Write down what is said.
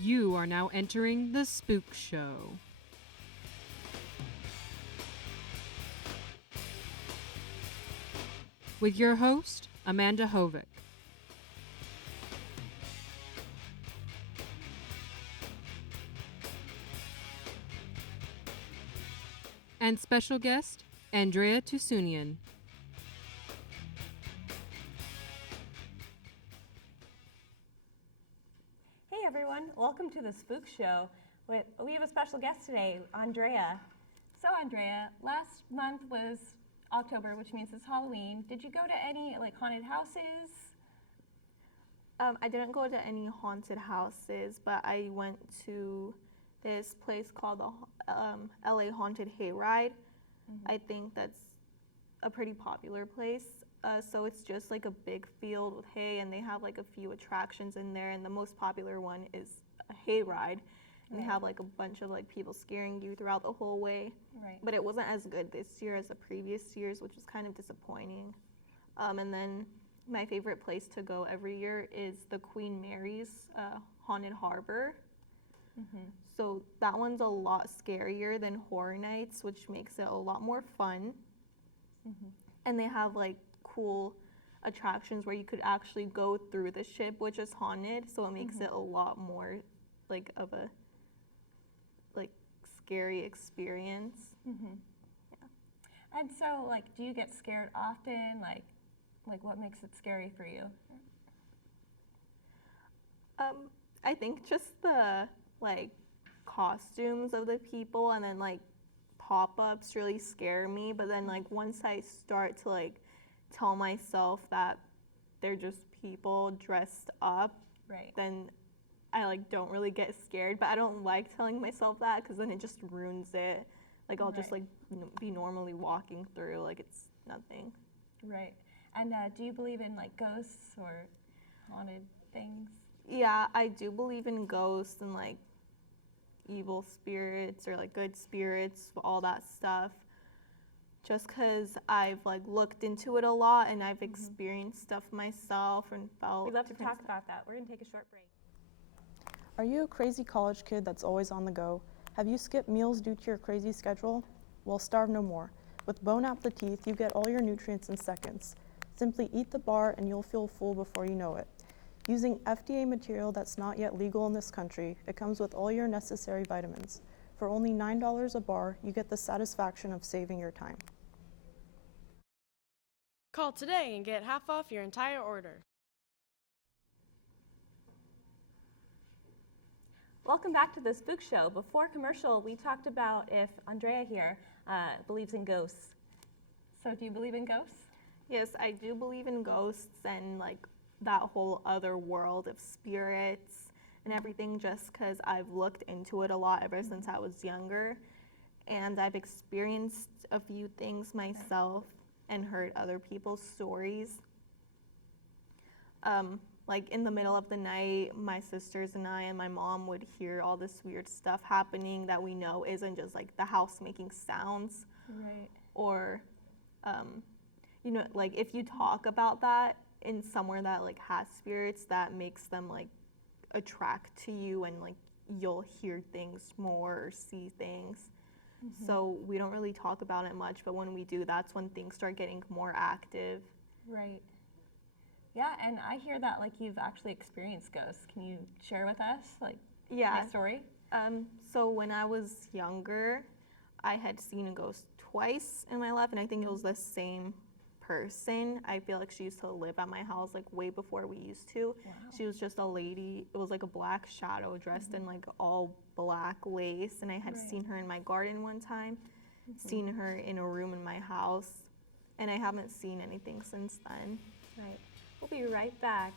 You are now entering the Spook Show. With your host, Amanda Hovick. And special guest, Andrea Tusunian. Hey everyone, welcome to the Spook Show. We have a special guest today, Andrea. So Andrea, last month was October, which means it's Halloween. Did you go to any haunted houses? I didn't go to any haunted houses, but I went to this place called the LA Haunted Hayride. I think that's a pretty popular place. So it's just like a big field with hay, and they have like a few attractions in there, and the most popular one is a hayride. And they have like a bunch of like people scaring you throughout the whole way. Right. But it wasn't as good this year as the previous years, which was kind of disappointing. And then my favorite place to go every year is the Queen Mary's Haunted Harbor. So that one's a lot scarier than Horror Nights, which makes it a lot more fun. And they have like cool attractions where you could actually go through the ship, which is haunted, so it makes it a lot more like of a scary experience. And so, do you get scared often? Like what makes it scary for you? I think just the costumes of the people, and then pop-ups really scare me. But then once I start to tell myself that they're just people dressed up, Right. then I don't really get scared. But I don't like telling myself that, because then it just ruins it. I'll just be normally walking through it's nothing. Right. And do you believe in ghosts or haunted things? Yeah, I do believe in ghosts and evil spirits or good spirits, all that stuff. Just because I've looked into it a lot, and I've experienced stuff myself and felt. We'd love to talk about that. We're going to take a short break. Are you a crazy college kid that's always on the go? Have you skipped meals due to your crazy schedule? Well, starve no more. With Bone Apple-Teeth, you get all your nutrients in seconds. Simply eat the bar and you'll feel full before you know it. Using FDA material that's not yet legal in this country, it comes with all your necessary vitamins. For only $9 a bar, you get the satisfaction of saving your time. Call today and get half off your entire order. Welcome back to the Spook Show. Before commercial, we talked about if Andrea here believes in ghosts. So do you believe in ghosts? Yes, I do believe in ghosts and that whole other world of spirits and everything, just because I've looked into it a lot ever since I was younger. And I've experienced a few things myself and heard other people's stories. In the middle of the night, my sisters and I and my mom would hear all this weird stuff happening that we know isn't just the house making sounds. Right. Or, if you talk about that in somewhere that has spirits, that makes them attract to you, and you'll hear things more or see things. So we don't really talk about it much, but when we do, that's when things start getting more active. Right. Yeah, and I hear that you've actually experienced ghosts. Can you share with us Yeah. your story? So when I was younger, I had seen a ghost twice in my life, and I think it was the same person. I feel like she used to live at my house way before we used to. Wow. She was just a lady. It was a black shadow dressed in all black lace, and I had seen her in my garden one time, seen her in a room in my house, and I haven't seen anything since then. Right. We'll be right back.